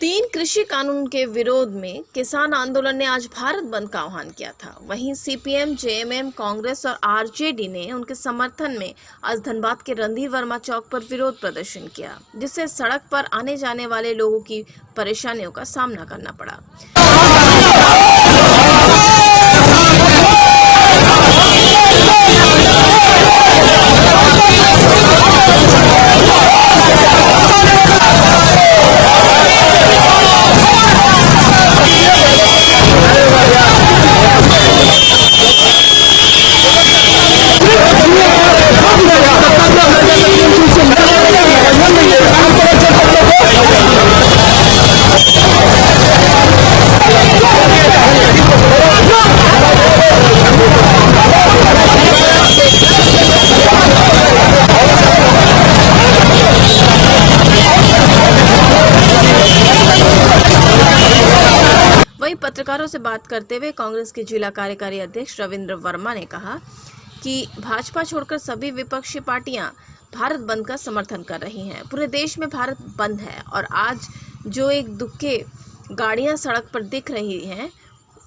तीन कृषि कानून के विरोध में किसान आंदोलन ने आज भारत बंद का आह्वान किया था। वहीं सीपीएम, जेएमएम, कांग्रेस और आरजेडी ने उनके समर्थन में आज धनबाद के रणधीर वर्मा चौक पर विरोध प्रदर्शन किया, जिससे सड़क पर आने जाने वाले लोगों की परेशानियों का सामना करना पड़ा। वहीं पत्रकारों से बात करते हुए कांग्रेस के जिला कार्यकारी अध्यक्ष रविंद्र वर्मा ने कहा कि भाजपा छोड़कर सभी विपक्षी पार्टियां भारत बंद का समर्थन कर रही हैं। पूरे देश में भारत बंद है और आज जो एक दुक्के गाड़ियां सड़क पर दिख रही हैं,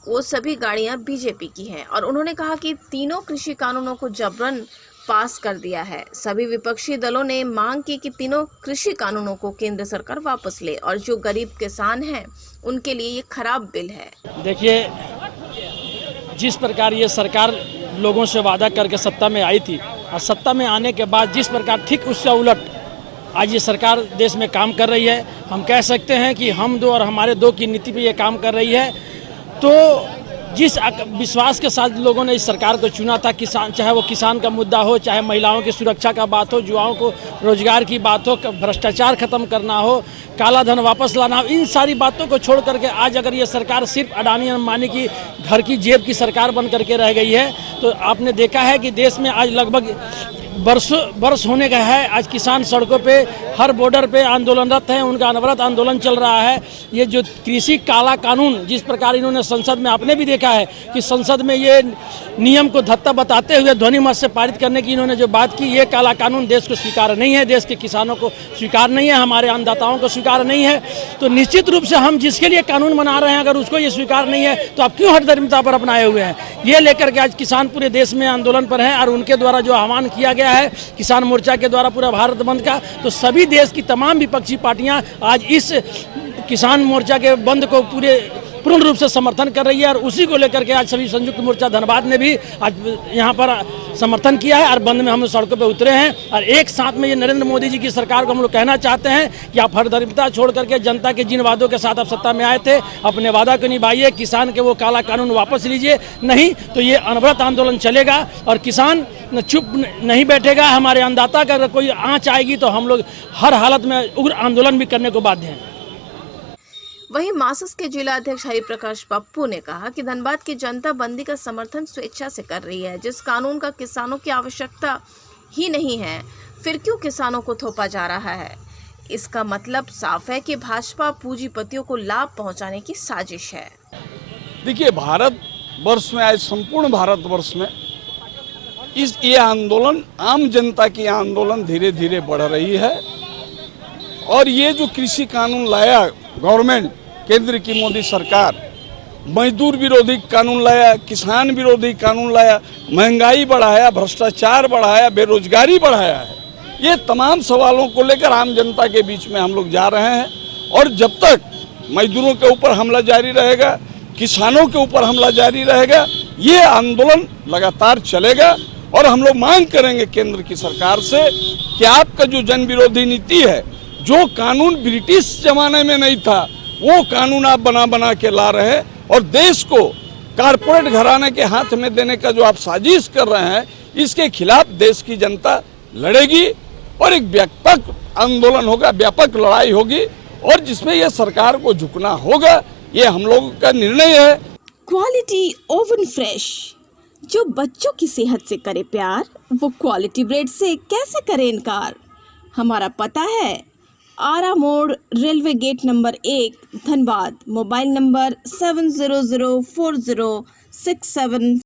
वो सभी गाड़ियां बीजेपी की हैं। और उन्होंने कहा कि तीनों कृषि कानूनों को जबरन पास कर दिया है। सभी विपक्षी दलों ने मांग की कि तीनों कृषि कानूनों को केंद्र सरकार वापस ले और जो गरीब किसान हैं उनके लिए ये खराब बिल है। देखिए, जिस प्रकार ये सरकार लोगों से वादा करके सत्ता में आई थी और सत्ता में आने के बाद जिस प्रकार ठीक उससे उलट आज ये सरकार देश में काम कर रही है, हम कह सकते हैं कि हम दो और हमारे दो की नीति पे ये काम कर रही है। तो जिस विश्वास के साथ लोगों ने इस सरकार को चुना था, किसान, चाहे वो किसान का मुद्दा हो, चाहे महिलाओं की सुरक्षा का बात हो, युवाओं को रोजगार की बात हो, भ्रष्टाचार खत्म करना हो, काला धन वापस लाना हो, इन सारी बातों को छोड़ करके आज अगर ये सरकार सिर्फ अडानी अंबानी की घर की जेब की सरकार बन करके रह गई है, तो आपने देखा है कि देश में आज लगभग वर्ष होने का है। आज किसान सड़कों पे हर बॉर्डर पे आंदोलनरत हैं, उनका अनवरत आंदोलन चल रहा है। ये जो कृषि काला कानून जिस प्रकार इन्होंने संसद में, आपने भी देखा है कि संसद में ये नियम को धत्ता बताते हुए ध्वनि मत से पारित करने की इन्होंने जो बात की, ये काला कानून देश को स्वीकार नहीं है, देश के किसानों को स्वीकार नहीं है, हमारे अन्नदाताओं को स्वीकार नहीं है। तो निश्चित रूप से हम जिसके लिए कानून बना रहे हैं, अगर उसको ये स्वीकार नहीं है तो आप क्यों हठधर्मिता पर अपनाए हुए हैं? ये लेकर के आज किसान पूरे देश में आंदोलन पर हैं और उनके द्वारा जो आह्वान किया गया है किसान मोर्चा के द्वारा पूरा भारत बंद का, तो सभी देश की तमाम विपक्षी पार्टियां आज इस किसान मोर्चा के बंद को पूर्ण रूप से समर्थन कर रही है। और उसी को लेकर के आज सभी संयुक्त मोर्चा धनबाद ने भी आज यहाँ पर समर्थन किया है और बंद में हम सड़कों पर उतरे हैं। और एक साथ में ये नरेंद्र मोदी जी की सरकार को हम लोग कहना चाहते हैं कि आप हठधर्मिता छोड़ करके जनता के जिन वादों के साथ आप सत्ता में आए थे, अपने वादा को निभाइए, किसान के वो काला कानून वापस लीजिए, नहीं तो ये अनवरत आंदोलन चलेगा और किसान चुप नहीं बैठेगा। हमारे अन्नदाता का अगर कोई आँच आएगी तो हम लोग हर हालत में उग्र आंदोलन भी करने को बाध्य हैं। वहीं मासस के जिला अध्यक्ष हरिप्रकाश पप्पू ने कहा कि धनबाद की जनता बंदी का समर्थन स्वेच्छा से कर रही है। जिस कानून का किसानों की आवश्यकता ही नहीं है, फिर क्यों किसानों को थोपा जा रहा है? इसका मतलब साफ है कि भाजपा पूंजीपतियों को लाभ पहुंचाने की साजिश है। देखिए, भारत वर्ष में, आज संपूर्ण भारत वर्ष में ये आंदोलन, आम जनता की आंदोलन धीरे धीरे बढ़ रही है। और ये जो कृषि कानून लाया गवर्नमेंट, केंद्र की मोदी सरकार, मजदूर विरोधी कानून लाया, किसान विरोधी कानून लाया, महंगाई बढ़ाया, भ्रष्टाचार बढ़ाया, बेरोजगारी बढ़ाया है। ये तमाम सवालों को लेकर आम जनता के बीच में हम लोग जा रहे हैं। और जब तक मजदूरों के ऊपर हमला जारी रहेगा, किसानों के ऊपर हमला जारी रहेगा, ये आंदोलन लगातार चलेगा। और हम लोग मांग करेंगे केंद्र की सरकार से कि आपका जो जन विरोधी नीति है, जो कानून ब्रिटिश जमाने में नहीं था, वो कानून आप बना के ला रहे हैं और देश को कारपोरेट घराने के हाथ में देने का जो आप साजिश कर रहे हैं, इसके खिलाफ देश की जनता लड़ेगी और एक व्यापक आंदोलन होगा, व्यापक लड़ाई होगी और जिसमें यह सरकार को झुकना होगा। ये हम लोगों का निर्णय है। क्वालिटी ओवन फ्रेश, जो बच्चों की सेहत से करे प्यार, वो क्वालिटी ब्रेड से कैसे करे इनकार। हमारा पता है आरा मोड़, railway gate number 1, Dhanbad. Mobile number 70040675